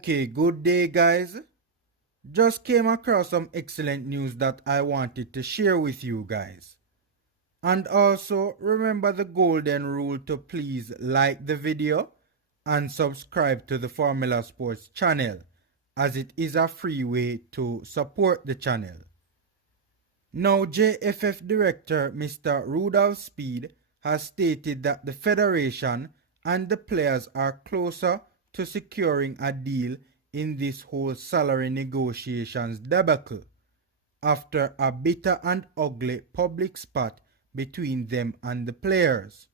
Okay, good day guys. Just came across some excellent news that I wanted to share with you guys. And also remember the golden rule to please like the video and subscribe to the Formula Sports channel, as it is a free way to support the channel. Now JFF Director Mr. Rudolph Speed has stated that the Federation and the players are closer to securing a deal in this whole salary negotiations debacle after a bitter and ugly public spat between them and the players,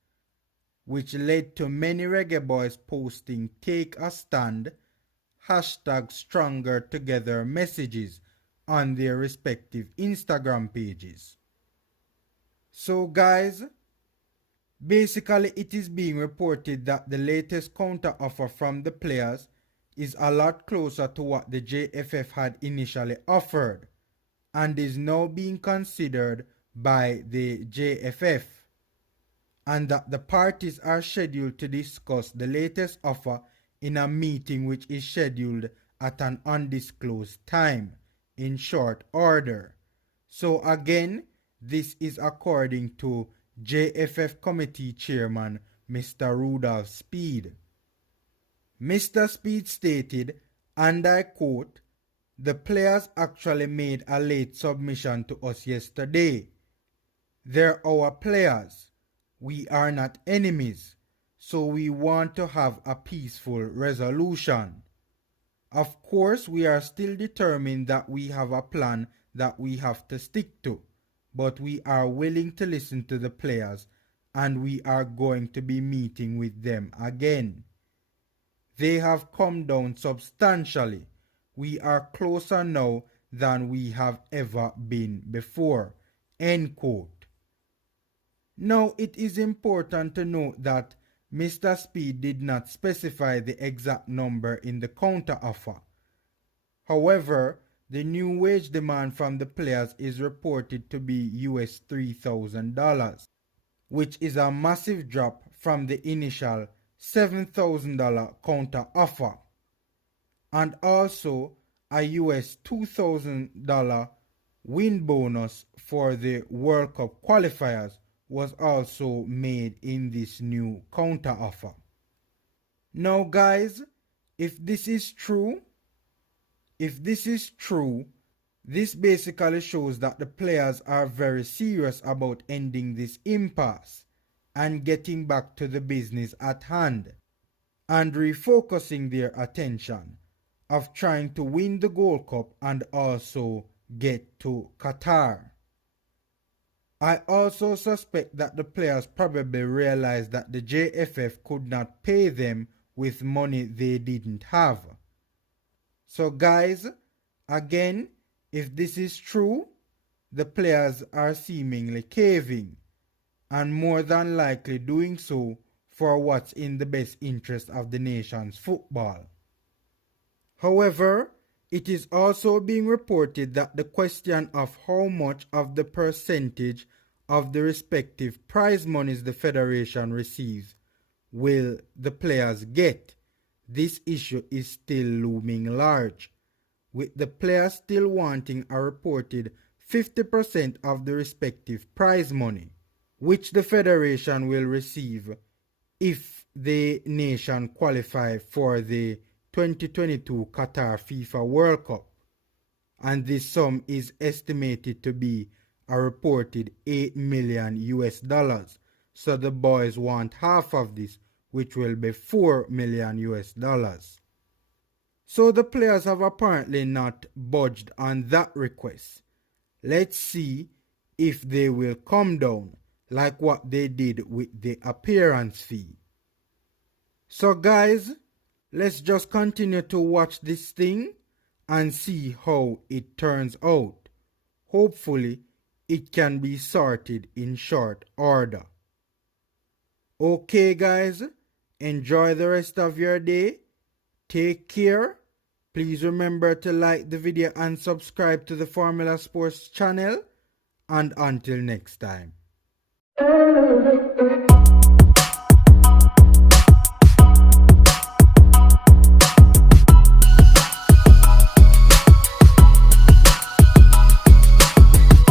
which led to many Reggae Boyz posting "Take a Stand" #Stronger Together messages on their respective Instagram pages. So guys, basically it is being reported that the latest counter offer from the players is a lot closer to what the JFF had initially offered and is now being considered by the JFF, and that the parties are scheduled to discuss the latest offer in a meeting which is scheduled at an undisclosed time in short order. So again, this is according to JFF Committee Chairman Mr. Rudolph Speed. Mr. Speed stated, and I quote, "The players actually made a late submission to us yesterday. They're our players. We are not enemies, so we want to have a peaceful resolution. Of course, we are still determined that we have a plan that we have to stick to, but we are willing to listen to the players and we are going to be meeting with them again. They have come down substantially. We are closer now than we have ever been before." End quote. Now it is important to note that Mr. Speed did not specify the exact number in the counter offer. However, the new wage demand from the players is reported to be US $3,000, which is a massive drop from the initial $7,000 counter offer, and also a US $2,000 win bonus for the World Cup qualifiers was also made in this new counter offer. Now guys, if this is true, this basically shows that the players are very serious about ending this impasse and getting back to the business at hand and refocusing their attention of trying to win the Gold Cup and also get to Qatar. I also suspect that the players probably realized that the JFF could not pay them with money they didn't have. So guys, again, if this is true, the players are seemingly caving, and more than likely doing so for what's in the best interest of the nation's football. However, it is also being reported that the question of how much of the percentage of the respective prize monies the federation receives will the players get, this issue is still looming large, with the players still wanting a reported 50% of the respective prize money, which the federation will receive if the nation qualify for the 2022 Qatar FIFA World Cup, and this sum is estimated to be a reported $8 million US, so the boys want half of this, which will be $4 million US. So the players have apparently not budged on that request. Let's see if they will come down like what they did with the appearance fee. So guys, let's just continue to watch this thing and see how it turns out. Hopefully, it can be sorted in short order. Okay guys, enjoy the rest of your day. Take care. Please remember to like the video and subscribe to the Formula Sports channel. And until next time.